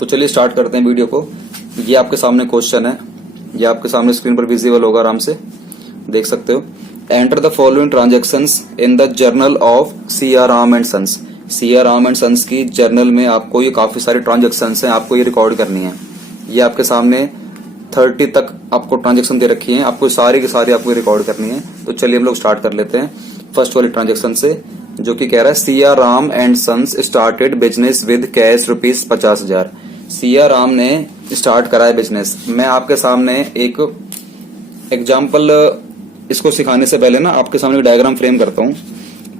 तो चलिए स्टार्ट करते हैं वीडियो को। ये आपके सामने क्वेश्चन है, ये आपके सामने स्क्रीन पर विजिबल होगा, आराम से देख सकते हो। Enter the following transactions in the journal of CR Ram and sons. CR Ram and sons की जर्नल में आपको ये काफी सारी ट्रांजैक्शंस हैं, आपको ये रिकॉर्ड करनी है। ये आपके सामने 30 तक आपको ट्रांजैक्शन दे रखी है, आपको सारी की सारी आपको रिकॉर्ड करनी है। तो चलिए हम लोग स्टार्ट कर लेते हैं फर्स्ट वाली ट्रांजैक्शन से, जो कि कह रहा है CR Ram and sons started business with cash ₹50,000। CR Ram ने स्टार्ट करा है बिजनेस। मैं आपके सामने एक एग्जाम्पल इसको सिखाने से पहले ना आपके सामने डायग्राम फ्रेम करता हूं।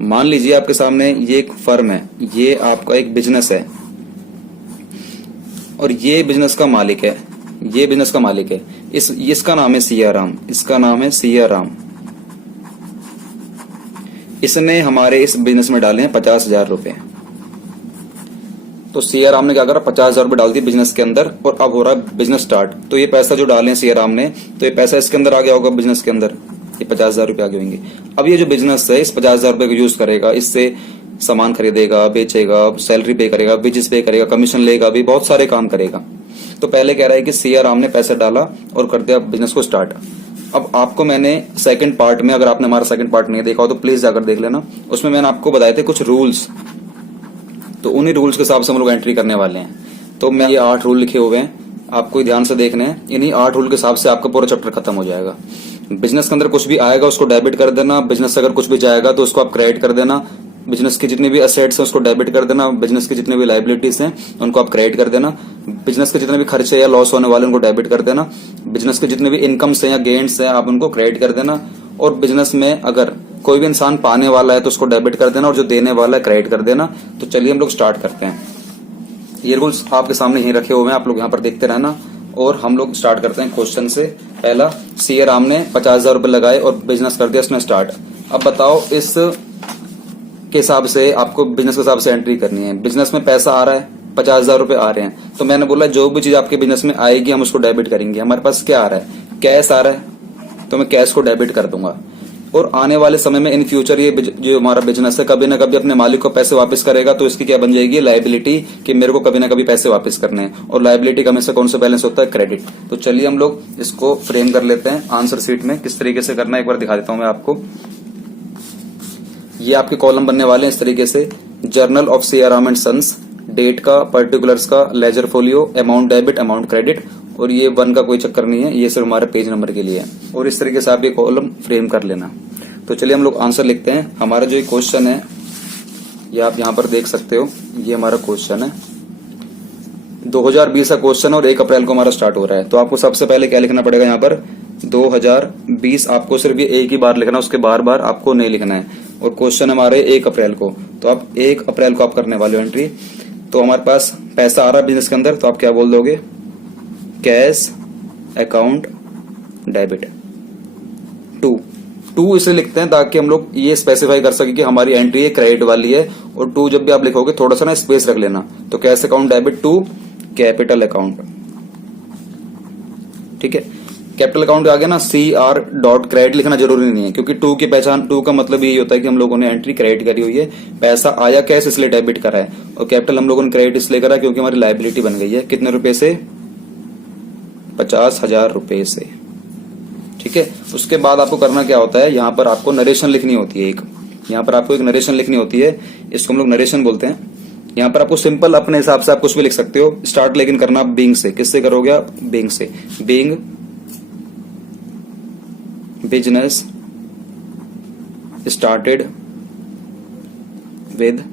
मान लीजिए आपके सामने ये एक फर्म है, ये आपका एक बिजनेस है और ये बिजनेस का मालिक है, ये बिजनेस का मालिक है। इसका नाम है CR राम, इसका नाम है CR राम। इसने हमारे इस बिजनेस में डाले हैं 50,000 रुपए। तो CR राम ने क्या करा, 50,000 रुपए डाल दिए बिजनेस के अंदर और अब हो रहा है बिजनेस स्टार्ट। तो ये पैसा जो डाले हैं CR राम ने, तो ये पैसा इसके अंदर आ गया होगा, बिजनेस के अंदर ये 50,000 रुपए आ गए होंगे। अब ये जो बिजनेस है इस 50,000 रुपए को यूज करेगा, इससे सामान खरीदेगा, बेचेगा, सैलरी पे करेगा, वेजेस पे करेगा, कमीशन लेगा, भी बहुत सारे काम करेगा। तो पहले कह रहा है कि CR राम ने पैसा डाला और कर दिया बिजनेस को स्टार्ट। अब आपको मैंने सेकंड पार्ट में, अगर आपने हमारा सेकंड पार्ट नहीं देखा हो तो प्लीज जाकर देख लेना, उसमें मैंने आपको बताए थे कुछ रूल्स। तो उन्हीं रूल्स के हिसाब से हम लोग एंट्री करने वाले हैं। तो मैं ये 8 रूल लिखे हुए हैं, आपको ध्यान से देखने हैं। इन्हीं 8 रूल के हिसाब से आपका पूरा चैप्टर खत्म हो जाएगा। बिजनेस के अंदर कुछ भी आएगा उसको डेबिट कर देना, बिजनेस से अगर कुछ भी जाएगा तो उसको आप क्रेडिट कर देना, बिजनेस के जितने भी एसेट्स हैं उसको डेबिट कर देना, बिजनेस के जितने भी लायबिलिटीज हैं उनको आप क्रेडिट कर देना, बिजनेस के जितने भी खर्चे या लॉस होने वाले उनको डेबिट कर देना, बिजनेस के जितने भी इनकम्स हैं या गेन्स हैं आप उनको क्रेडिट कर देना, और बिजनेस में अगर कोई भी इंसान पाने वाला है तो उसको डेबिट कर देना और जो देने वाला है क्रेडिट कर देना। तो चलिए हम लोग स्टार्ट करते हैं। ये रूल्स आपके सामने ही रखे हुए हैं, आप लोग यहाँ पर देखते रहना और हम लोग स्टार्ट करते हैं क्वेश्चन से। पहला, CR राम ने 50,000 रुपए लगाए और बिजनेस कर दिया इसने स्टार्ट। अब बताओ इस के हिसाब से आपको बिजनेस के हिसाब से एंट्री करनी है। बिजनेस में पैसा आ रहा है, 50,000 रुपए आ रहे हैं, तो मैंने बोला जो भी चीज आपके बिजनेस में आएगी हम उसको डेबिट करेंगे। हमारे पास क्या आ रहा है, कैश आ रहा है, तो मैं कैश को डेबिट कर दूंगा। और आने वाले समय में इन फ्यूचर ये जो हमारा बिजनेस है कभी ना कभी अपने मालिक को पैसे वापस करेगा, तो इसकी क्या बन जाएगी, लायबिलिटी, कि मेरे को कभी ना कभी पैसे वापस करने हैं। और लायबिलिटी का हमेशा कौन सा बैलेंस होता है, क्रेडिट। तो चलिए हम लोग इसको फ्रेम कर लेते हैं आंसर शीट में। किस तरीके से करना है एक बार दिखा देता हूं मैं आपको। ये आपके कॉलम बनने वाले हैं इस तरीके से, journal of CR Ram and sons, date का, पर्टिकुलर्स का, ledger folio, amount debit, amount credit, और ये 1 का कोई चक्कर नहीं है, ये सिर्फ हमारे पेज नंबर के लिए है। और इस तरीके से आप ये कॉलम फ्रेम कर लेना। तो चलिए हम लोग आंसर लिखते हैं। हमारा जो क्वेश्चन है ये आप यहाँ पर देख सकते हो, ये हमारा क्वेश्चन है 2020 का क्वेश्चन और 1 अप्रैल को हमारा स्टार्ट हो रहा है। तो आपको सबसे पहले क्या लिखना पड़ेगा, यहाँ पर 2020 आपको सिर्फ ये एक ही बार लिखना, उसके बार बार आपको नहीं लिखना है। और क्वेश्चन हमारे 1 अप्रैल को, तो आप 1 अप्रैल को आप करने वाले हो एंट्री। तो हमारे पास पैसा आ रहा है बिजनेस के अंदर, तो आप क्या बोल दोगे, कैश अकाउंट डेबिट। टू इसे लिखते हैं ताकि हम लोग ये स्पेसिफाई कर सके कि हमारी एंट्री क्रेडिट वाली है। और 2 जब भी आप लिखोगे थोड़ा सा ना स्पेस रख लेना, तो cash account debit to capital account, ठीक है। कैपिटल अकाउंट आगे ना CR डॉट क्रेडिट लिखना जरूरी नहीं है, क्योंकि 2 की पहचान, 2 का मतलब यही होता है कि हम लोगों ने एंट्री क्रेडिट करी हुई है, पैसा आया कैश इसलिए डेबिट करा है, और कैपिटल हम लोगों ने क्रेडिट इसलिए करा क्योंकि हमारी लायबिलिटी बन गई है। कितने रुपए से, 50,000 रुपए से, ठीक है। उसके बाद आपको करना क्या होता है, यहाँ पर आपको नरेशन लिखनी होती है एक, यहाँ पर आपको एक नरेशन लिखनी होती है, इसको हम लोग नरेशन बोलते हैं। यहाँ पर आपको सिंपल अपने हिसाब से आप कुछ भी लिख सकते हो, स्टार्ट लेकिन करना बीइंग से। किससे करोगे आप, बीइंग से। Being business started with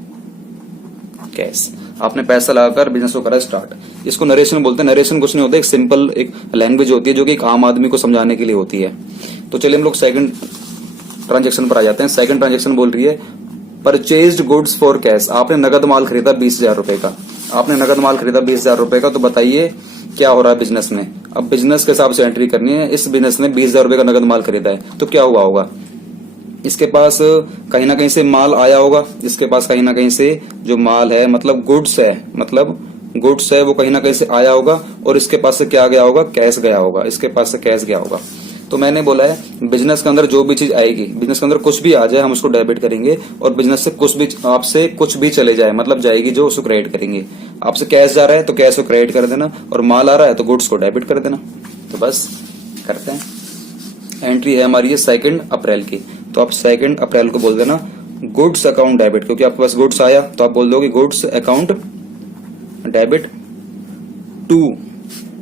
cash, आपने पैसा लगाकर बिजनेस को करा स्टार्ट। इसको नरेशन बोलते हैं। नरेशन कुछ नहीं होता, एक सिंपल एक लैंग्वेज होती है जो कि एक आम आदमी को समझाने के लिए होती है। तो चलिए हम लोग सेकंड ट्रांजैक्शन पर आ जाते हैं। सेकंड ट्रांजैक्शन बोल रही है परचेज्ड गुड्स फॉर कैश। आपने नगद माल खरीदा 20,000 रुपए का, आपने नगद माल खरीदा 20,000 रुपए का। तो बताइए क्या हो रहा है बिजनेस में। अब बिजनेस के हिसाब से एंट्री करनी है। इस बिजनेस ने 20,000 रुपए का नगद माल खरीदा है, तो क्या हुआ होगा, इसके पास कहीं ना कहीं से माल आया होगा, इसके पास कहीं ना कहीं से जो माल है मतलब गुड्स है, मतलब गुड्स है वो कहीं ना कहीं से आया होगा, और इसके पास से क्या गया होगा, कैश गया होगा, इसके पास से कैश गया होगा। तो मैंने बोला है बिजनेस के अंदर जो भी चीज आएगी, बिजनेस के अंदर कुछ भी आ जाए हम उसको डेबिट करेंगे, और बिजनेस से कुछ भी आपसे कुछ भी चले जाए मतलब जाएगी जो उसको क्रेडिट करेंगे। आपसे कैश जा रहा है तो कैश को क्रेडिट कर देना, और माल आ रहा है तो गुड्स को डेबिट कर देना। तो बस करते हैं। एंट्री है हमारी ये 2 अप्रैल की, तो आप 2 अप्रैल को बोल देना गुड्स अकाउंट डेबिट, क्योंकि आपके पास गुड्स आया तो आप बोल दोगे गुड्स अकाउंट डेबिट टू,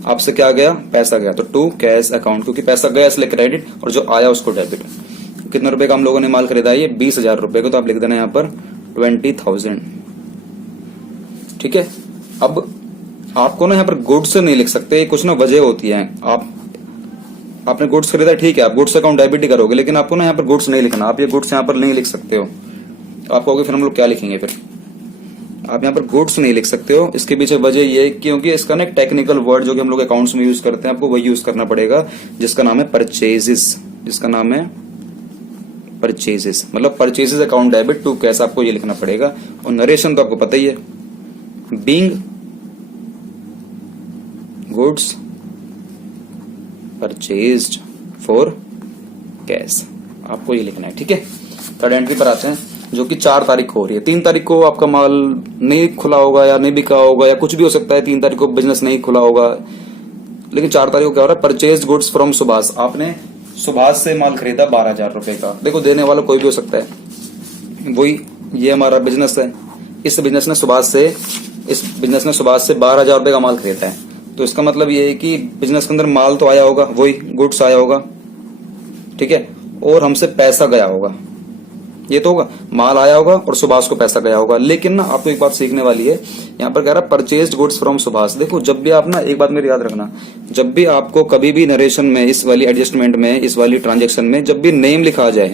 आपसे क्या गया, पैसा गया, तो टू कैश अकाउंट, क्योंकि पैसा गया इसलिए क्रेडिट और जो आया उसको डेबिट। कितने रुपए का हम लोगों ने माल खरीदा है, ये 20,000 रुपए को, तो आप लिख देना यहाँ पर 20,000। ठीक है। अब आपको ना यहाँ पर गुड्स नहीं लिख सकते, कुछ ना वजह होती है। आपने गुड्स खरीदा, ठीक है, आप गुड्स अकाउंट डेबिट ही करोगे, लेकिन आपको ना यहाँ पर गुड्स नहीं लिखना, आप ये गुड्स यहाँ पर नहीं लिख सकते हो। आप कहोगे फिर हम लोग क्या लिखेंगे, फिर आप यहाँ पर गुड्स नहीं लिख सकते हो। इसके पीछे वजह ये क्योंकि इसका ना एक टेक्निकल वर्ड जो कि हम लोग अकाउंट्स में यूज करते हैं, आपको वही यूज करना पड़ेगा, जिसका नाम है परचेजेस, जिसका नाम है परचेजेस, मतलब purchases account debit to cash, आपको ये लिखना पड़ेगा। और नरेशन तो आपको पता ही है, being goods purchased for cash, आपको ये लिखना है। ठीक है। थर्ड एंट्री पर आते हैं, जो कि 4 तारीख को हो रही है। 3 तारीख को आपका माल नहीं खुला होगा या नहीं बिका होगा या कुछ भी हो सकता है। 3 तारीख को बिजनेस नहीं खुला होगा, लेकिन 4 तारीख को क्या हो रहा है, परचेज गुड्स फ्रॉम सुभाष, आपने सुभाष से माल खरीदा 12,000 रुपए का। देखो देने वाला कोई भी हो सकता है, वही ये हमारा बिजनेस है, इस बिजनेस ने सुभाष से 12,000 रुपए का माल खरीदा है। तो इसका मतलब ये है कि बिजनेस के अंदर माल तो आया होगा, वही गुड्स आया होगा, ठीक है, और हमसे पैसा गया होगा, ये तो होगा, माल आया होगा और सुभाष को पैसा गया होगा। लेकिन ना आपको एक बात सीखने वाली है, यहाँ पर कह रहा है परचेज्ड गुड्स फ्रॉम सुभाष। देखो जब भी आप ना, एक बात मेरी याद रखना, जब भी आपको कभी भी नरेशन में, इस वाली एडजस्टमेंट में, इस वाली ट्रांजेक्शन में जब भी नेम लिखा जाए,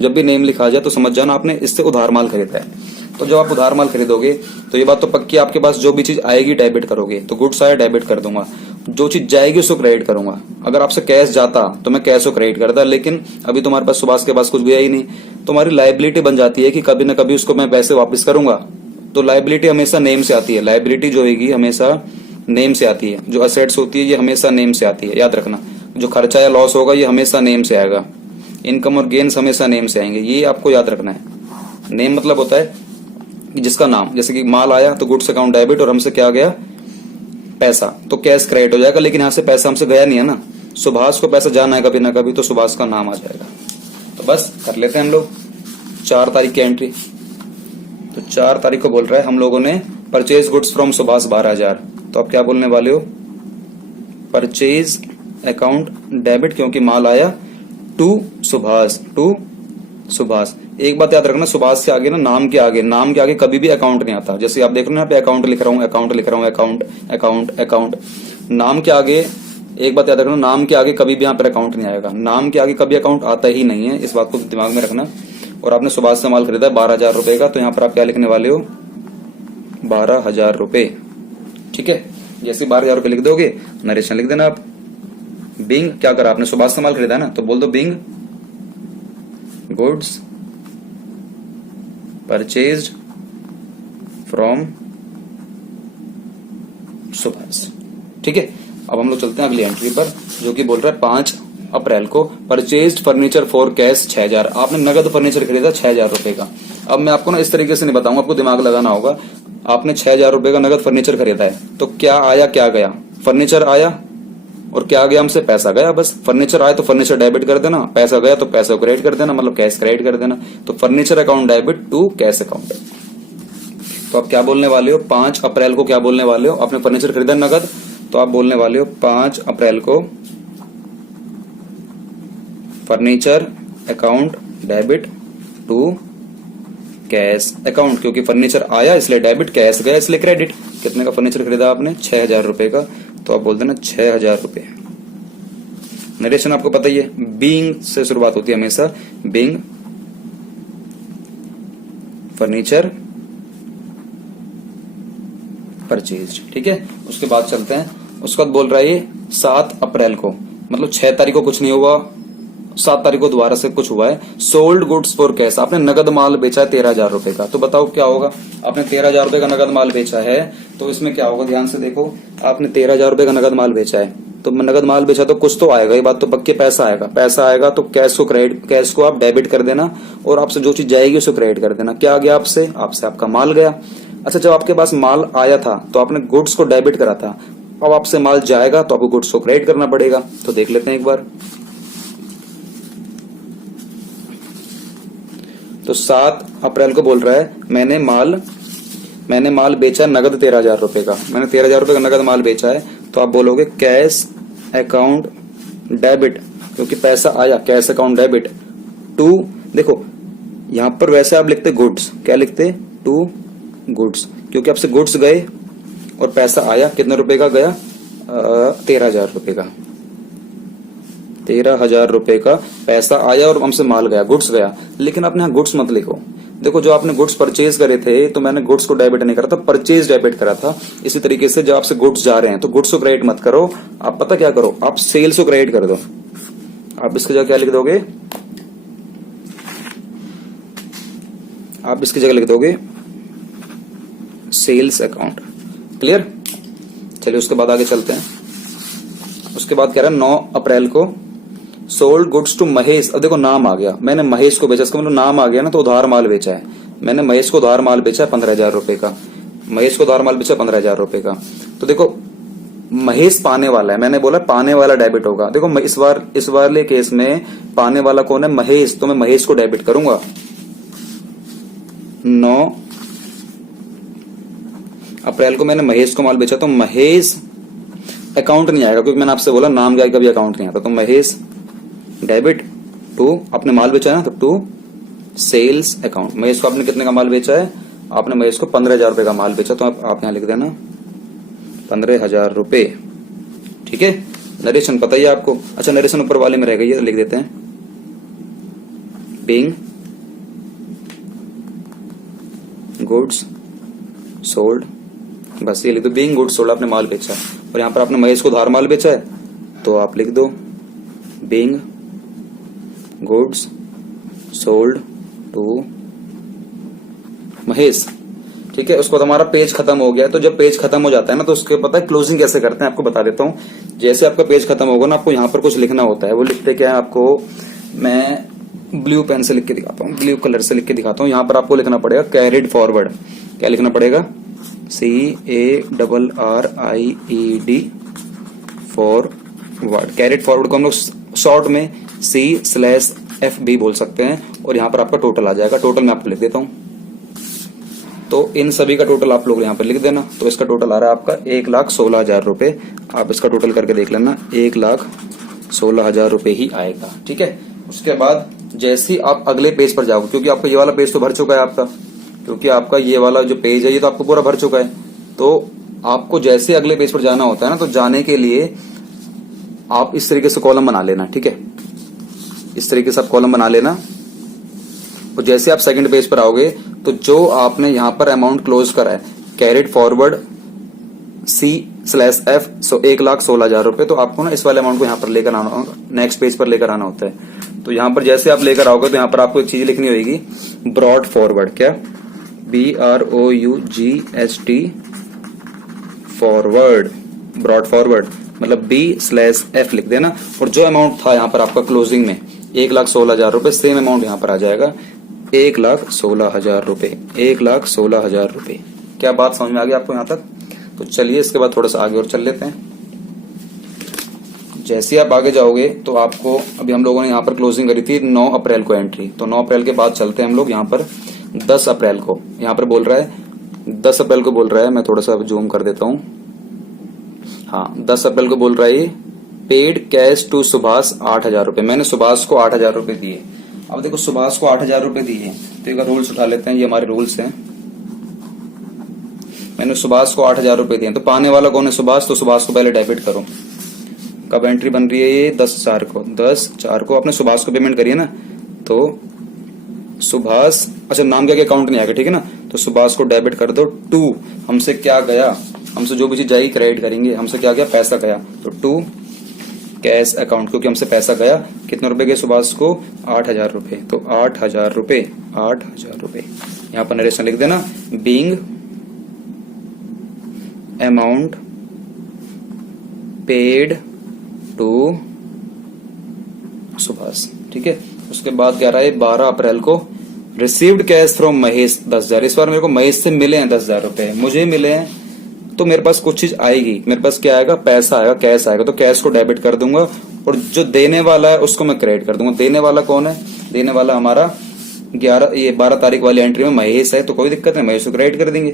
जब भी नेम लिखा जाए तो समझ जाना आपने इससे उधार माल खरीदा है। तो जब आप उधार माल खरीदोगे तो ये बात तो पक्की, आपके पास जो भी चीज आएगी डेबिट करोगे, तो गुड्स आया डेबिट कर दूंगा, जो चीज जाएगी उसको क्रेडिट करूंगा। अगर आपसे कैश जाता तो मैं कैश को क्रेडिट करता, लेकिन अभी तुम्हारे पास सुभाष के पास कुछ गया ही नहीं, तुम्हारी लायबिलिटी बन जाती है कि कभी ना कभी उसको मैं पैसे वापस करूंगा। तो लायबिलिटी हमेशा नेम से आती है, लायबिलिटी जो होगी हमेशा नेम से आती है, जो असेट्स होती है ये हमेशा नेम से आती है, याद रखना। जो खर्चा या लॉस होगा ये हमेशा नेम से आएगा, इनकम और गेन्स हमेशा नेम से आएंगे, ये आपको याद रखना है। नेम मतलब होता है जिसका नाम, जैसे कि माल आया तो गुड्स अकाउंट डेबिट और हमसे क्या गया, पैसा, तो कैश क्रेडिट हो जाएगा, लेकिन यहाँ से पैसा हमसे गया नहीं है ना, सुभाष को पैसा जाना है कभी ना कभी, तो सुभाष का नाम आ जाएगा। तो बस कर लेते हैं हम लोग 4 तारीख की एंट्री। तो 4 तारीख को बोल रहा है हम लोगों ने परचेज गुड्स फ्रॉम सुभाष 12,000, तो आप क्या बोलने वाले हो, परचेज अकाउंट डेबिट, क्योंकि माल आया टू सुभाष। एक बात याद रखना, सुभाष के आगे ना, नाम के आगे कभी भी अकाउंट नहीं आता। जैसे आप देख रहे हो ना, यहाँ पे अकाउंट लिख रहा हूँ, अकाउंट, नाम के आगे, एक बात याद रखना, नाम के आगे कभी भी यहाँ पर अकाउंट नहीं आएगा, नाम के आगे कभी अकाउंट आता ही नहीं है, इस बात को दिमाग में रखना। और आपने सुभाष से माल खरीदा 12,000 रुपए का, तो यहाँ पर आप क्या लिखने वाले हो, 12,000 रुपए। ठीक है, जैसे 12,000 रुपए लिख दोगे, नरेशन लिख देना आप। बिंग क्या करा आपने, सुभाष से माल खरीदा ना, तो बोल दो Bing goods purchased from Subhash. ठीक है, अब हम लोग चलते हैं अगली एंट्री पर, जो कि बोल रहा है 5 अप्रैल को परचेज्ड फर्नीचर फॉर कैश 6,000। आपने नगद फर्नीचर खरीदा 6,000 रुपए का। अब मैं आपको ना इस तरीके से नहीं बताऊंगा, आपको दिमाग लगाना होगा। आपने 6,000 रुपए का नगद फर्नीचर खरीदा है, तो क्या आया क्या गया, फर्नीचर आया और क्या गया, हमसे पैसा गया। बस फर्नीचर आया तो फर्नीचर डेबिट कर देना, पैसा गया तो पैसा क्रेडिट कर देना, मतलब कैश क्रेडिट कर देना। तो furniture account debit to cash account. तो आप क्या बोलने वाले हो, 5 अप्रैल को क्या बोलने वाले हो, आपने फर्नीचर खरीदा नगद, तो आप बोलने वाले हो 5 अप्रैल को furniture account debit to cash account, क्योंकि फर्नीचर आया इसलिए डेबिट, कैश गया इसलिए क्रेडिट। कितने का फर्नीचर खरीदा आपने, 6,000 रुपए का, तो आप बोल देना 6,000 रुपए। नरेशन आपको पता ही है, बीइंग से शुरुआत होती है हमेशा, बीइंग फर्नीचर परचेज। ठीक है, उसके बाद चलते हैं, उसके बाद बोल रहा है ये 7 अप्रैल को, मतलब 6 तारीख को कुछ नहीं हुआ, 7 तारीख को दोबारा से कुछ हुआ है। सोल्ड गुड्स फॉर कैश, आपने नगद माल बेचा है 13,000 रुपए का। तो बताओ क्या होगा, आपने 13,000 रुपए का नगद माल बेचा है, तो इसमें क्या होगा, ध्यान से देखो, आपने 13,000 रुपए का नगद माल बेचा है, तो नगद माल बेचा तो कुछ तो आएगा, ये बात तो पक्की, पैसा आएगा। पैसा आएगा तो कैश को आप डेबिट कर देना और आपसे जो चीज जाएगी उसको क्रेडिट कर देना। क्या आ गया आपसे आपका माल गया। अच्छा, जब आपके पास माल आया था तो आपने गुड्स को डेबिट करा था, अब आपसे माल जाएगा तो आपको गुड्स को क्रेडिट करना पड़ेगा। तो देख लेते हैं एक बार। तो 7 अप्रैल को बोल रहा है मैंने माल बेचा नगद 13,000 रुपए का, मैंने 13,000 रुपए का नगद माल बेचा है। तो आप बोलोगे कैश अकाउंट डेबिट, क्योंकि पैसा आया, कैश अकाउंट डेबिट टू, देखो यहां पर वैसे आप लिखते गुड्स, क्या लिखते टू गुड्स, क्योंकि आपसे गुड्स गए और पैसा आया, कितने रुपए का गया 13,000 रुपए का, 13,000 रुपए का पैसा आया और हमसे माल गया, गुड्स गया। लेकिन आपने यहाँ गुड्स मत लिखो। देखो, जो आपने गुड्स परचेज करे थे तो मैंने गुड्स को डेबिट नहीं करा था, परचेज डेबिट करा था। इसी तरीके से जब आपसे गुड्स जा रहे हैं तो गुड्स को क्रेडिट मत करो, आप पता क्या करो, आप सेल्स को क्रेडिट कर दो। आप इसकी जगह क्या लिख दोगे, आप इसकी जगह लिख दोगे सेल्स अकाउंट। क्लियर। चलिए उसके बाद आगे चलते हैं। उसके बाद कह रहा है 9 अप्रैल को सोल्ड गुड्स टू महेश। अब देखो नाम आ गया, मैंने महेश को बेचा, इसका मतलब नाम आ गया ना, तो उधार माल बेचा है। मैंने महेश को उधार माल बेचा 15,000 रुपए का, महेश को उधार माल बेचा 15,000 रुपए का। तो देखो महेश पाने वाला है, मैंने बोला पाने वाला डेबिट होगा। देखो इस वाले केस में पाने वाला कौन है, महेश, तो मैं महेश को डेबिट करूंगा। 9 अप्रैल को मैंने महेश को माल बेचा, तो महेश अकाउंट नहीं आएगा, क्योंकि मैंने आपसे बोला नाम गया कभी अकाउंट नहीं आता। तो महेश डेबिट टू, आपने माल बेचा है ना, तो टू सेल्स अकाउंट। महेश को आपने कितने का माल बेचा है, आपने महेश को 15,000 रुपए का माल बेचा, तो आप यहां लिख देना 15,000 रुपए। ठीक है, नरेशन पता ही है आपको। अच्छा, नरेशन ऊपर वाले में रह गई है, लिख देते हैं बीइंग गुड्स सोल्ड, बस ये लिख दो, बीइंग गुड्स सोल्ड, आपने माल बेचा है। और यहां पर आपने महेश को उधार माल बेचा है, तो आप लिख दो being goods sold to Mahesh. ठीक है, उसके बाद हमारा पेज खत्म हो गया। तो जब पेज खत्म हो जाता है ना, तो उसके पता है क्लोजिंग कैसे करते हैं, आपको बता देता हूं। जैसे आपका पेज खत्म होगा ना, आपको यहाँ पर कुछ लिखना होता है। वो लिखते क्या है, आपको मैं ब्लू पेन से लिख के दिखाता हूँ, ब्लू कलर से लिख के दिखाता हूँ। यहाँ पर आपको लिखना पड़ेगा कैरिड फॉरवर्ड। क्या लिखना पड़ेगा, CARRIED फॉरवर्ड। कैरिड फॉरवर्ड को हम लोग शॉर्ट में C/FB बोल सकते हैं। और यहाँ पर आपका टोटल आ जाएगा, टोटल मैं आपको लिख देता हूँ। तो इन सभी का टोटल आप लोग यहाँ पर लिख देना। तो इसका टोटल आ रहा है आपका 1,16,000 रुपए। आप इसका टोटल करके देख लेना, 1,16,000 रुपए ही आएगा। ठीक है, उसके बाद जैसे ही आप अगले पेज पर जाओगे, क्योंकि आपका ये वाला पेज तो भर चुका है आपका, क्योंकि आपका ये वाला जो पेज है ये तो आपको पूरा भर चुका है। तो आपको जैसे अगले पेज पर जाना होता है ना, तो जाने के लिए आप इस तरीके से कॉलम बना लेना। ठीक है, इस तरीके से आप कॉलम बना लेना। और जैसे आप सेकंड पेज पर आओगे, तो जो आपने यहाँ पर अमाउंट क्लोज करा है कैरिड फॉरवर्ड C/F, सो 1,16,000 रुपए, तो आपको ना इस वाले अमाउंट को यहाँ पर लेकर आना, नेक्स्ट पेज पर लेकर आना होता है। तो यहाँ पर जैसे आप लेकर आओगे, तो यहाँ पर आपको एक चीज लिखनी होगी, ब्रॉड फॉरवर्ड। क्या, BROUGHT फॉरवर्ड, ब्रॉड फॉरवर्ड मतलब B/F लिख देना। और जो अमाउंट था यहाँ पर आपका क्लोजिंग में 1,16,000 रुपए, सेम अमाउंट यहाँ पर आ जाएगा 1,16,000 रुपए, 1,16,000 रुपए। क्या बात समझ में आ गई आपको यहाँ तक? तो चलिए इसके बाद थोड़ा सा आगे और चल लेते हैं। जैसे ही आप आगे जाओगे तो आपको, अभी हम लोगों ने यहाँ पर क्लोजिंग करी थी 9 अप्रैल को एंट्री, तो 9 अप्रैल के बाद चलते हैं हम लोग यहाँ पर 10 अप्रैल को। यहाँ पर बोल रहा है 10 अप्रैल को बोल रहा है, मैं थोड़ा सा जूम कर देता हूँ। हाँ, 10 अप्रैल को बोल रहा है पेड कैश टू सुभाष 8,000 रुपए। मैंने सुभाष को 8,000 रुपए दिए। अब देखो सुभाष को 8,000 रुपए दिए, तो एक रूल्स उठा लेते हैं, ये हमारे रूल्स हैं। मैंने सुभाष को 8,000 रुपए दिए, तो पाने वाला कौन है, सुभाष, तो सुभाष को पहले डेबिट करो। कब एंट्री बन रही है ये, 10/4 को, 10/4 को आपने सुभाष को पेमेंट करी है ना, तो सुभाष, अच्छा नाम क्या अकाउंट नहीं आएगा, ठीक है ना, तो सुभाष को डेबिट कर दो। टू, हमसे क्या गया, हमसे जो भी चीज जाएगी क्रेडिट करेंगे, हमसे क्या गया, पैसा गया, तो टू कैश अकाउंट, क्योंकि हमसे पैसा गया। कितने रुपए गए सुभाष को, 8,000 रुपए, तो 8,000 रुपए, 8,000 रुपए। यहाँ पर नरेशन लिख देना, being amount paid to Subhash. ठीक है, उसके बाद क्या रहा है, 12 अप्रैल को रिसीव्ड कैश फ्रॉम महेश 10,000। इस बार मेरे को महेश से मिले हैं 10,000 रुपए, मुझे मिले हैं तो मेरे पास कुछ चीज आएगी, मेरे पास क्या आएगा, पैसा आएगा, कैश आएगा। तो कैश को डेबिट कर दूंगा और जो देने वाला है उसको मैं क्रेडिट कर दूंगा। देने वाला कौन है, देने वाला हमारा 12 तारीख वाली एंट्री में महेश है, तो कोई दिक्कत नहीं, महेश को क्रेडिट कर देंगे।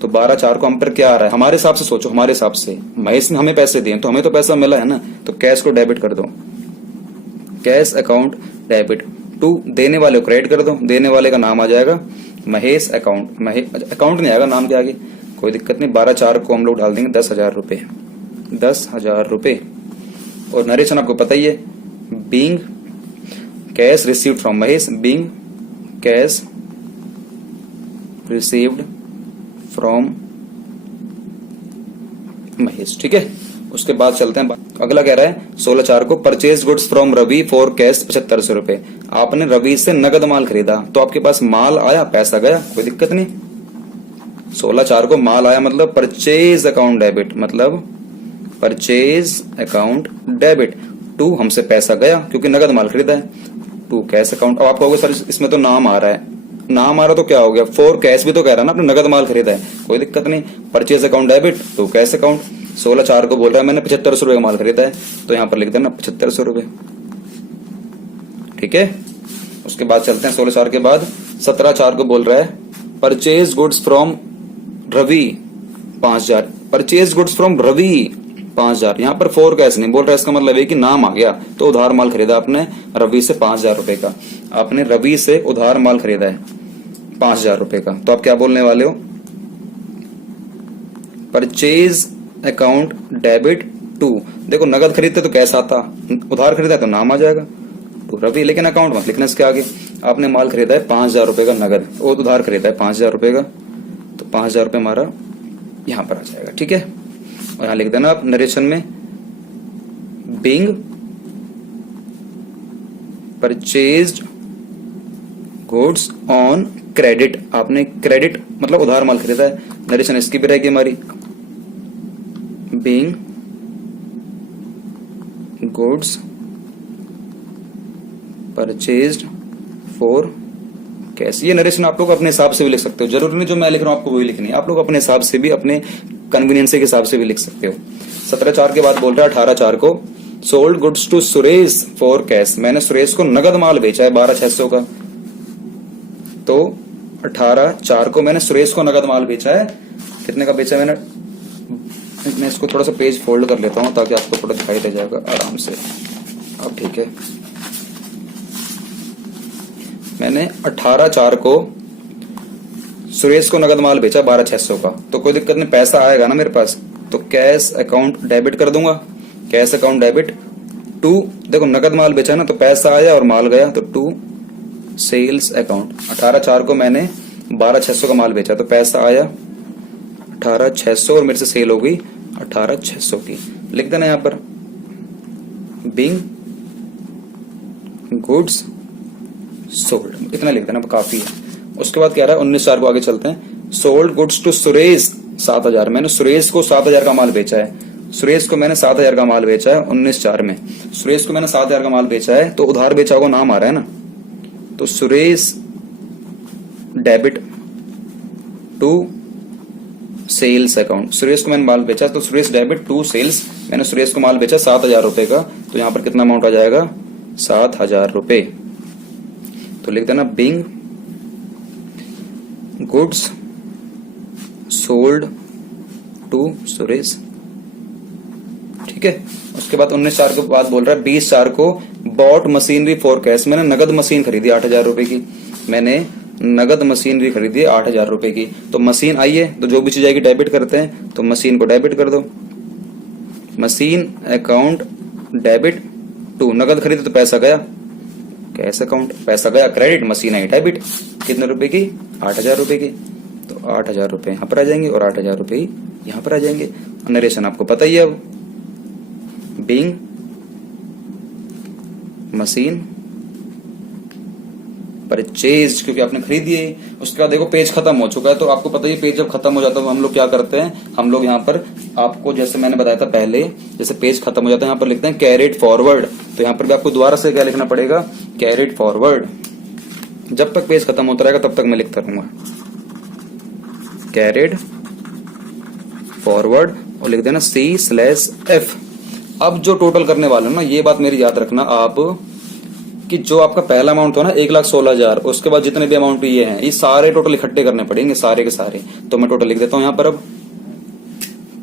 तो 12/4 को हम पर क्या आ रहा है, हमारे हिसाब से सोचो, हमारे हिसाब से महेश ने हमें पैसे दिए तो हमें तो पैसा मिला है ना, तो कैश को डेबिट कर दो, कैश अकाउंट डेबिट टू देने वाले को क्रेडिट कर दो। देने वाले का नाम आ जाएगा महेश अकाउंट, अकाउंट नहीं आएगा, नाम के आगे कोई दिक्कत नहीं। 12/4 को हम लोग डाल देंगे 10,000 रुपए, 10,000 रुपए। और नरेशन आपको पता ही है, being cash received from Mahesh, being cash received from Mahesh. ठीक है, उसके बाद चलते हैं, अगला कह रहा है 16/4 को purchase goods from Ravi for cash 7500 रुपए। आपने रवि से नगद माल खरीदा तो आपके पास माल आया, पैसा गया, कोई दिक्कत नहीं। 16/4 को माल आया मतलब परचेज अकाउंट डेबिट, मतलब परचेज अकाउंट डेबिट टू हमसे पैसा गया क्योंकि नगद माल खरीदा है, टू कैश अकाउंट। अब आप कहोगे सर इसमें तो नाम आ रहा है, नाम आ रहा तो क्या हो गया, फॉर कैश भी तो कह रहा है ना, आपने नगद माल खरीदा है, कोई दिक्कत नहीं। Purchase account debit to cash account. 16/4 को बोल रहा है मैंने 7500 रुपए का माल खरीदा है, तो यहाँ पर लिख देना 7500 रुपए। ठीक है, उसके बाद चलते हैं 16/4 के बाद 17/4 को बोल रहा है purchase goods from Ravi 5,000। Purchase goods from Ravi 5,000, यहाँ पर फॉर कैश नहीं बोल रहा है, इसका मतलब है कि नाम आ गया। तो उधार माल खरीदा आपने रवि से 5,000 रुपए का, आपने रवि से उधार माल खरीदा है 5,000 रुपए का, तो आप क्या बोलने वाले हो, परचेज अकाउंट डेबिट टू। देखो नगद खरीदते तो कैश आता, उधार खरीदा तो नाम आ जाएगा टू रवि, लेकिन अकाउंट मत लिखना इसके आगे। आपने माल खरीदा है 5,000 रुपए का नगद, और उधार खरीदा है 5,000 रुपए का, तो 5,000 रुपए हमारा यहां पर आ जाएगा। ठीक है, और यहां लिख देना आप नरेशन में being purchased goods on credit. आपने क्रेडिट मतलब उधार माल खरीदा है, नरेशन इसकी भी रहेगी हमारी, being goods purchased for cash. ये नरेशन आप लोग अपने हिसाब से भी लिख सकते हो, जरूरी नहीं जो मैं लिख रहा हूं आपको वही लिखनी है, आप लोग अपने हिसाब से भी, अपने कन्वीनियंस के हिसाब से भी लिख सकते हो। 17/4 के बाद बोल रहा है 18/4 को sold goods to Suresh for cash. मैंने सुरेश को नगद माल बेचा है 12,600 का, तो 18/4 को मैंने सुरेश को नगद माल बेचा है, कितने का बेचा मैंने, मैं इसको थोड़ा सा पेज फोल्ड कर लेता हूं ताकि आपको थोड़ा दिखाई दे जाएगा आराम से। अब ठीक है, मैंने 18/4 को सुरेश को नगद माल बेचा 12,600 का, तो कोई दिक्कत नहीं, पैसा आएगा ना मेरे पास, तो कैश अकाउंट डेबिट कर दूंगा, कैश अकाउंट डेबिट टू, देखो नगद माल बेचा ना तो पैसा आया और माल गया, तो टू सेल्स अकाउंट। 18/4 को मैंने 12,600 का माल बेचा तो पैसा आया 18,600 और मेरे से सेल हो गई 18,600 की, लिख देना यहां पर बीइंग गुड्स सोल्ड, इतना लिख देना काफी है। उसके बाद क्या रहा है 19/4 को आगे चलते हैं, सोल्ड गुड्स टू सुरेश 7,000। मैंने सुरेश को 7,000 का माल बेचा है, सुरेश को मैंने 7,000 का माल बेचा है 19/4 में, सुरेश को मैंने 7,000 का माल बेचा है, तो उधार बेचा होगा नाम आ रहा है ना, तो Suresh debit to sales account. Suresh को मैंने माल बेचा तो सुरेश डेबिट टू सेल्स, मैंने सुरेश को माल बेचा 7,000 रुपए का, तो यहां पर कितना अमाउंट आ जाएगा 7,000 रुपए, तो लिख देना being goods sold to Suresh. ठीक है, उसके बाद 19/4 के बाद बोल रहा है 20/4 को बॉट मशीनरी फॉर कैश। मैंने नगद मशीन खरीदी 8,000 रुपए की, मैंने नगद मशीनरी खरीदी 8,000 रुपए की, तो मशीन आई है तो जो भी चीज आएगी डेबिट करते हैं, तो मशीन को डेबिट कर दो, मशीन अकाउंट डेबिट टू, नगद खरीदे तो पैसा गया कैश अकाउंट, पैसा गया क्रेडिट, मशीन आई डेबिट, कितने रुपए की 8,000 रुपए की, तो 8,000 रुपए यहां पर आ जाएंगे और 8,000 रुपए यहां पर आ जाएंगे। नरेशन आपको पता ही है, अब बीइंग मशीन परचेज, क्योंकि आपने खरीदी है। उसके बाद देखो पेज खत्म हो चुका है, तो आपको पता ही पेज जब खत्म हो जाता है तो हम लोग क्या करते हैं, हम लोग यहाँ पर आपको जैसे मैंने बताया था पहले, जैसे पेज खत्म हो जाता है यहाँ पर लिखते हैं कैरिड फॉरवर्ड। तो यहाँ पर भी आपको दोबारा से क्या लिखना पड़ेगा, कैरिड फॉरवर्ड। जब तक पेज खत्म होता रहेगा तब तक मैं लिखता रहूंगा कैरिड फॉरवर्ड और लिख देना C/F। अब जो टोटल करने वाले हो ना, ये बात मेरी याद रखना आप, कि जो आपका पहला अमाउंट हो ना 1,16,000, उसके बाद जितने भी अमाउंट ये हैं, ये सारे टोटल इकट्ठे करने पड़ेंगे, सारे के सारे। तो मैं टोटल लिख देता हूं यहाँ पर। अब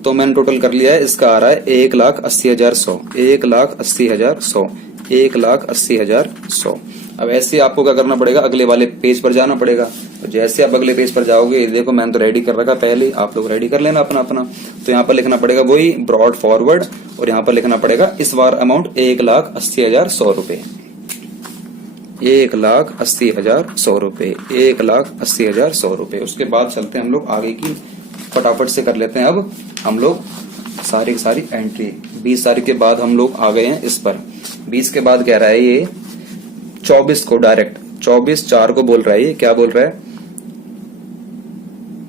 तो मैंने टोटल कर लिया है, इसका आ रहा है 1,80,100, 1,80,100, 1,80,100। अब ऐसे आपको क्या करना पड़ेगा, अगले वाले पेज पर जाना पड़ेगा। तो जैसे आप अगले पेज पर जाओगे, देखो मैंने तो रेडी कर रखा पहले, आप लोग रेडी कर लेना अपना अपना। तो यहाँ पर लिखना पड़ेगा वही ब्रॉड फॉरवर्ड, और यहाँ पर लिखना पड़ेगा इस बार अमाउंट 1,80,100 रुपए, 1,80,100 रुपए, 1,80,100 रुपए। उसके बाद चलते हैं हम लोग आगे की, फटाफट से कर लेते हैं। अब हम लोग सारी की सारी एंट्री 20 तारीख के बाद हम लोग आ गए हैं इस पर। 20 के बाद कह रहा है ये 24 को, डायरेक्ट 24/4 को बोल रहा है, ये क्या बोल रहा है,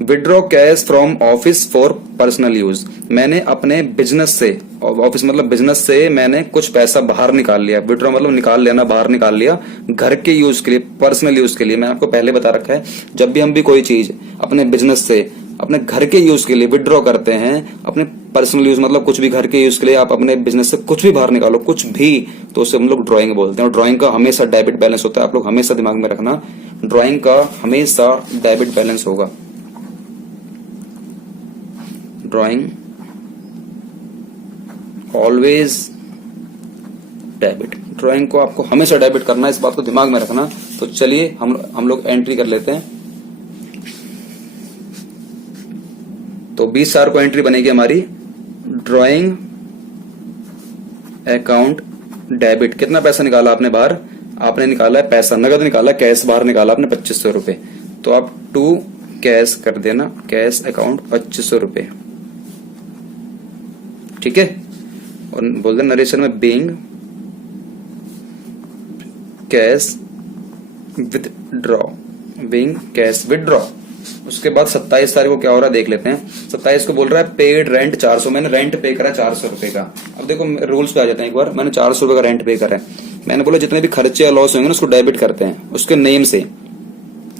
withdraw cash from office for personal use. मैंने अपने बिजनेस से, ऑफिस मतलब बिजनेस से मैंने कुछ पैसा बाहर निकाल लिया। विड्रॉ मतलब निकाल लेना, बाहर निकाल लिया घर के यूज के लिए, पर्सनल यूज के लिए। मैंने आपको पहले बता रखा है, जब भी हम भी कोई चीज अपने बिजनेस से अपने घर के यूज के लिए विड्रॉ करते हैं, अपने पर्सनल यूज मतलब कुछ भी घर के यूज के लिए, आप अपने बिजनेस से कुछ भी बाहर निकालो, कुछ भी, तो उसे हम लोग ड्राइंग बोलते हैं। और ड्राइंग का हमेशा डेबिट बैलेंस होता है, आप लोग हमेशा दिमाग में रखना, ड्राइंग का हमेशा डेबिट बैलेंस होगा। ड्राइंग ऑलवेज डेबिट, ड्राइंग को आपको हमेशा डेबिट करना है, इस बात को दिमाग में रखना। तो चलिए हम लोग एंट्री कर लेते हैं। तो 20,000 को एंट्री बनेगी हमारी, ड्राइंग अकाउंट डेबिट। कितना पैसा निकाला आपने बाहर, आपने निकाला है पैसा, नगद निकाला, कैश बाहर निकाला आपने 2500 रुपए। तो आप टू कैश कर देना, कैश अकाउंट 2500 रुपए, ठीक है। और बोल देना नरेशन में being cash withdraw, being cash withdraw. उसके बाद 27 तारीख को क्या हो रहा है देख लेते हैं। 27 को बोल रहा है पेड रेंट 400, मैंने रेंट पे करा 400 रुपए का। अब देखो रूल्स पे आ जाते हैं, एक बार मैंने 400 रुपए का रेंट पे करा है। मैंने बोला जितने भी खर्चे या लॉस होंगे ना उसको डेबिट करते हैं, उसके नेम से,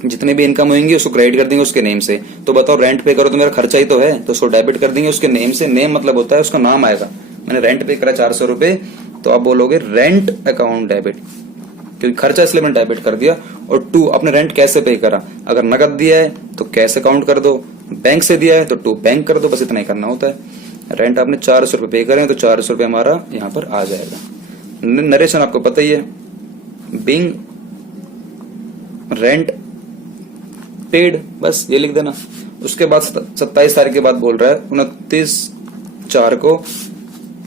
जितने भी इनकम होंगी उसको क्रेडिट कर देंगे उसके नेम से। तो बताओ रेंट पे करो तो मेरा खर्चा ही तो है, तो उसको डेबिट कर देंगे उसके नेम से। नेम मतलब होता है उसका नाम आएगा। मैंने रेंट पे करा 400 रुपए, तो आप बोलोगे रेंट अकाउंट डेबिट, क्योंकि खर्चा इसलिए मैंने डेबिट कर दिया। और टू, अपने रेंट कैसे पे करा, अगर नगद दिया है तो कैश अकाउंट कर दो, बैंक से दिया है तो टू बैंक कर दो, बस इतना ही करना होता है। रेंट आपने 400 रुपए पे करें तो 400 रुपए हमारा यहाँ पर आ जाएगा। नरेशन आपको पता ही है, बीइंग रेंट पेड, बस ये लिख देना। उसके बाद 27 तारीख के बाद बोल रहा है 29/4 को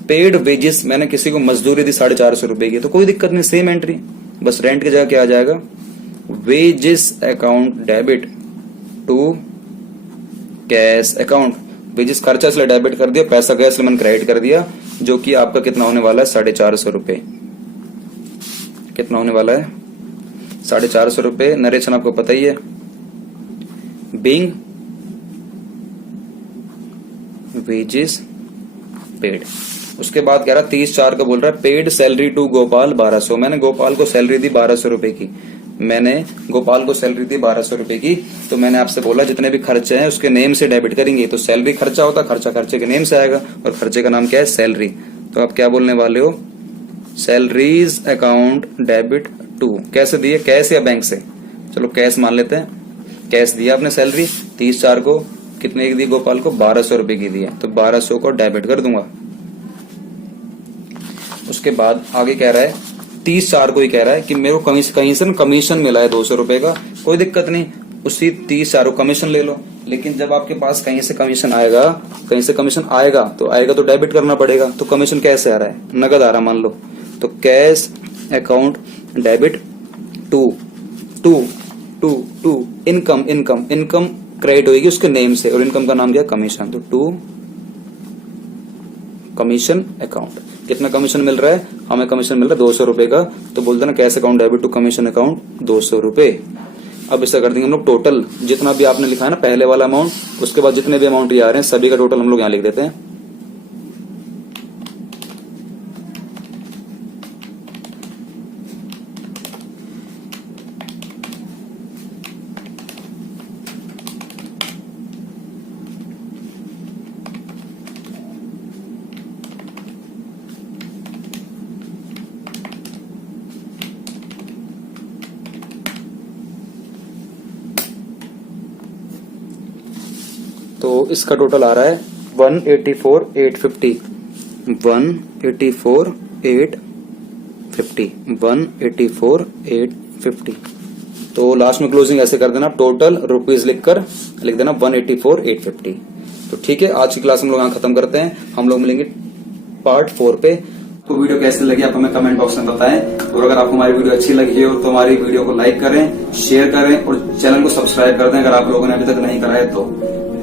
पेड वेजेस, मैंने किसी को मजदूरी दी 450 रुपए की, तो कोई दिक्कत नहीं, सेम एंट्री, बस रेंट की जगह क्या आ जाएगा, wages account debit to cash account. Wages खर्चा इसलिए डेबिट कर दिया, पैसा गया इसलिए मैंने क्रेडिट कर दिया, जो कि आपका कितना होने वाला है 450 रुपए। कितना होने वाला है 450 रुपए। नरेशन आपको पता ही है, बीइंग वेजेस पेड। उसके बाद कह रहा 30/4 का बोल रहा है पेड सैलरी टू गोपाल 1200। मैंने गोपाल को सैलरी दी 1200 रुपए की, मैंने गोपाल को सैलरी दी 1200 रुपए की। तो मैंने आपसे बोला जितने भी खर्चे हैं उसके नेम से डेबिट करेंगे। तो सैलरी खर्चा होता, खर्चा खर्चे के नेम से आएगा, और खर्चे का नाम क्या है, सैलरी। तो आप क्या बोलने वाले हो, सैलरीज अकाउंट डेबिट टू, कैसे दिए, कैश या बैंक से, चलो कैश मान लेते हैं। कैश दिया आपने सैलरी 30/4 को, कितने की दी गोपाल को, 1200 रुपए की दी है, तो 1200 को डेबिट कर दूंगा। उसके बाद आगे कह रहा है 30/4 को ही कह रहा है कि मेरे को कहीं से कमीशन मिला है 200 रुपए का, कोई दिक्कत नहीं, उसी 30/4 को कमीशन ले लो। लेकिन जब आपके पास कहीं से कमीशन आएगा, कहीं से कमीशन आएगा तो डेबिट करना पड़ेगा। तो कमीशन कैसे आ रहा है, नगद आ रहा मान लो, तो cash account debit to to to to income, income income credit होगी उसके नेम से, और इनकम का नाम क्या, कमीशन, तो टू कमीशन अकाउंट। कितना कमीशन मिल रहा है? हमें कमीशन मिल रहा है 200 रुपए का, तो बोलते ना cash account debit to commission account 200 रुपए। अब ऐसा कर देंगे हम लोग, टोटल जितना भी आपने लिखा है ना पहले वाला अमाउंट, उसके बाद जितने भी अमाउंट ये आ रहे हैं सभी का टोटल हम लोग यहाँ लिख देते हैं। तो इसका टोटल आ रहा है 184,850, 184,850। तो लास्ट में क्लोजिंग ऐसे कर देना, टोटल रुपीज लिखकर लिख देना 184,850। तो ठीक है, आज की क्लास हम लोग यहाँ खत्म करते हैं। हम लोग मिलेंगे पार्ट 4 पे। तो वीडियो कैसे लगी आप हमें कमेंट बॉक्स में बताएं, और अगर आपको हमारी वीडियो अच्छी लगी हो तो हमारी वीडियो को लाइक करें, शेयर करें और चैनल को सब्सक्राइब कर दें अगर आप लोगों ने अभी तक नहीं करा है तो,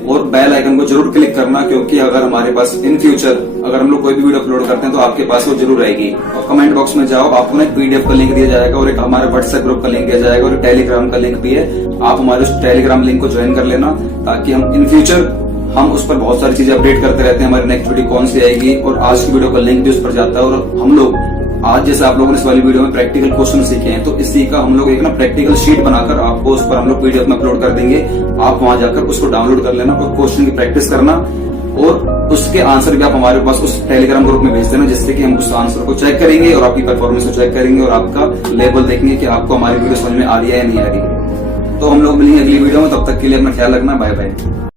और बेल आइकन को जरूर क्लिक करना, क्योंकि अगर हमारे पास इन फ्यूचर अगर हम लोग कोई भी वीडियो अपलोड करते हैं तो आपके पास वो जरूर रहेगी। और कमेंट बॉक्स में जाओ, आपको ना एक पीडीएफ का लिंक दिया जाएगा और एक हमारे व्हाट्सएप ग्रुप का लिंक दिया जाएगा और टेलीग्राम का लिंक भी है। आप हमारे उस टेलीग्राम लिंक को ज्वाइन कर लेना, ताकि हम इन फ्यूचर हम उस पर बहुत सारी चीजें अपडेट करते रहते हैं। हमारी नेक्स्ट वीडियो कौन सी आएगी और आज की वीडियो का लिंक भी उस पर जाता है। और हम लोग आज जैसे आप लोगों ने इस वाली वीडियो में प्रैक्टिकल क्वेश्चन सीखे हैं, तो इसी का हम लोग एक ना प्रैक्टिकल शीट बनाकर आपको उस पर हम लोग पीडीएफ में अपलोड कर देंगे। आप वहां जाकर उसको डाउनलोड कर लेना और क्वेश्चन की प्रैक्टिस करना, और उसके आंसर भी आप हमारे पास उस टेलीग्राम ग्रुप में भेज देना, जिससे कि हम उस आंसर को चेक करेंगे और आपकी परफॉर्मेंस को चेक करेंगे और आपका लेवल देखेंगे कि आपको हमारी वीडियो समझ में आ रही है या नहीं आ रही है। तो हम लोग मिलेंगे अगली वीडियो में, तब तक के लिए अपना ख्याल रखना। Bye bye.